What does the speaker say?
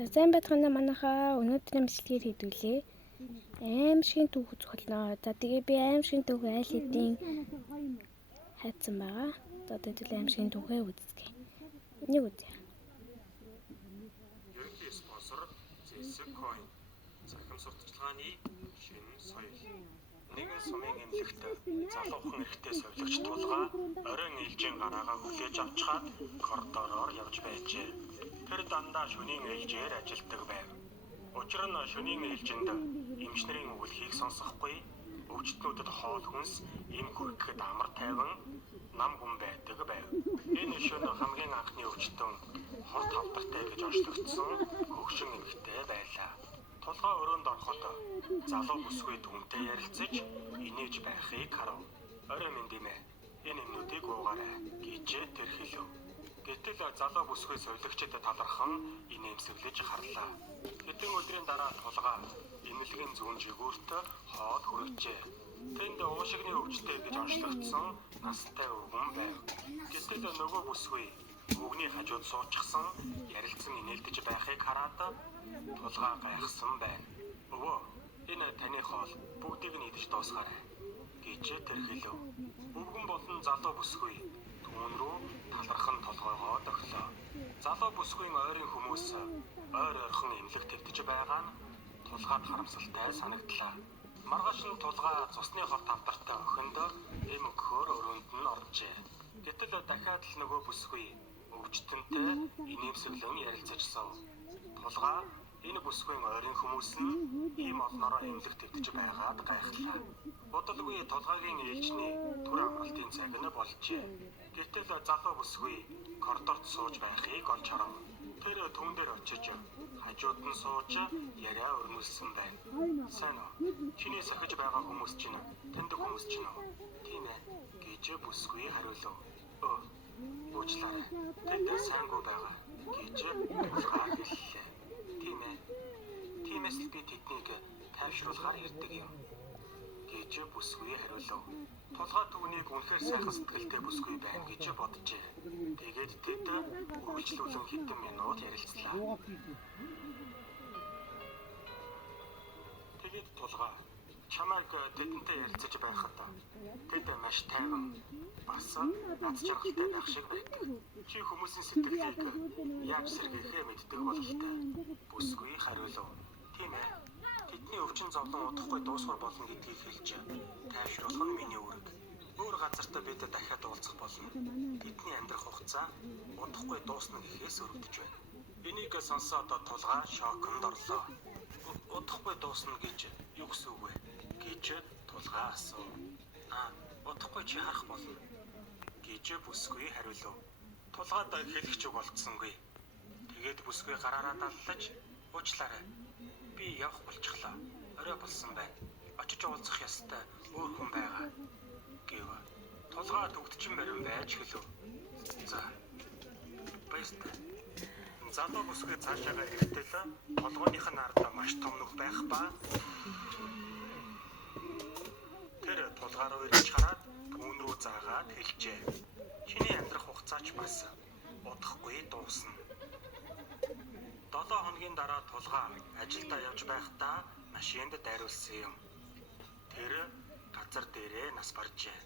Сайн байцгаана манайхаа өнөөдрийн бичлэгээр хэдүүлээ. Аимшигын түүх үзүүлнэ. За тэгээ би аимшигын түүх айл хэдийн хайцсан байгаа. За тэгээд аимшигын түүхээ үзье. Энийг үзье. Ерөнхий спонсор Zscoin. Цахим сурталчилгааны шинэ соёл. Нэгэн сумын эмнэлэгт залуухан эрэгтэй совилогч тулгаа оройн ээлжийн гараагаа хүлээж авчгаад коридороор явж байжээ. Тэр дандаа шөнийн ээлжээр ажилтдаг байв. Учир нь шөнийн ээлжинд эмчнэрийн өгүүлхийг сонсохгүй, өвчтнүүдэд хоол хүнс эм хүргэхэд амар тайван нам хүн байдаг байв. Энэ шөнө хамгийн анхны өвчтөн хор тавдартай гэж онцлогдсон хөгшин эмэгтэй байлаа. Тулгаа өрөөнд ороход залуу бүсгүй түнтэй ярилцаж инээж байхыг харав. Орой минь димэ. Энэ юмнуудыг уугаарай гэж тэр хэлв. Гэтэл залуу бүсгүй совилогчид талархан инээмсэглэж харлаа. Хэдэн өдрийн дараа тулгаа эмнэлгийн зүүн жигүүрт хоод хүргэжээ. Тэнд уушигны өвчтэй гэж онцлогдсон настай өвгөн байв. Гэтэл нөгөө бүсгүй өвгний хажууд суучихсан ярилцсан инээлдэж байхыг хараад тулгаа гайхсан байна. Өвөө, энэ таны хоол, бүгдийг нь идэж дуусгаарай гэж тэр хэлв. Өвгөн болон залуу бүсгүй түүн рүү талархан толгоогоо дохлоо. Залуу бүсгүйн ойрын хүмүүс ойр ойрхон эмнэлэг твтэж байгаа нь тулгаад харамсалтай санагдлаа. Маргааш нь тулгаа цусны хор тавдартай охинд эм өгөхөөр өрөөнд нь оржээ. Гэтэл дахиад л нөгөө бүсгүй өвчтөнтэй инээмсэглэн ярилцажсан. Тулгаа энэ бүсгүйн ойрын хүмүүс нь ийм олноороо эмнэлэг твтэж байгаад гайхлаа. Бодолгүй тулгаагийн ээлжний түр амралтын цаг нь болжээ. Гэтэл залуу бүсгүй коридорт сууж байхыг олж харав. Тэр түн дээр очиж хажууд нь сууж яриа өрнүүлсэн байна. Сайн уу? Чиний сахиж байгаа хүмүүс чинь таньдаг хүмүүс чинь үү? Тийм ээ гэж бүсгүй хариулв. Уучлаарай. Тэд сайнгүй байгаа гэж тулгаа хэллээ. Тийм ээ. Тиймээс л би тэднийг тайвшруулахаар ирдэг юм гэж бүсгүй хариулв. Тулгаа түүнийг үнэхээр сайхан сэтгэлтэй бүсгүй байна гэж боджээ. Тэгээд тэд үргэлжлүүлэн хэдэн минут ярилцлаа. Тэгээд тулгаа чамайг тэдэнтэй ярилцаж байхад тэд маш тайван бас над жаргалтай байх шиг байдаг. Чи хүмүүсийн сэтгэлийг яаж сэргээхээ мэддэг бололтой. Бүсгүй хариулв. Тийм ээ. Тэдний өвчин зовлон удахгүй дуусгар болно гэдгийг хэлж тайвшруулах нь миний үүрэг. Өөр газартаа бид дахиад уулзах болно. Тэдний амьдрах хугацаа удахгүй дуусна гэхээс өрөвдөж байна. Энийг сонсоод тулгаа шоконд орлоо. Удахгүй дуусна гэж юу гэсэн үг вэ? Гэж тулгаа асуув. Удахгүй чи харах болно гэж бүсгүй хариулв. Тулгаад хэлэх үг болцсонгүй. Тэгээд бүсгүй гараараа даллаж уучлаарай. Би явах болчихлоо. Орой болсон байна. Очиж уулзах ёстой өөр хүн байгаа гэв. Тулгаа төгтчин барин байж хэлв. За. Баяртай. Залуу бүсгүй цаашаага эргэтэл толгойных нь ард маш том нүх байх ба тэр тулгаа руу ирж хараад түүн рүү заагаад хэлжээ. Чиний амьдрах хугацаач бас удахгүй дуусна. 7 хоногийн дараа тулгаа ажилдаа явж байхдаа машинд дайруулсан юм. Тэр газар дээрээ нас баржээ.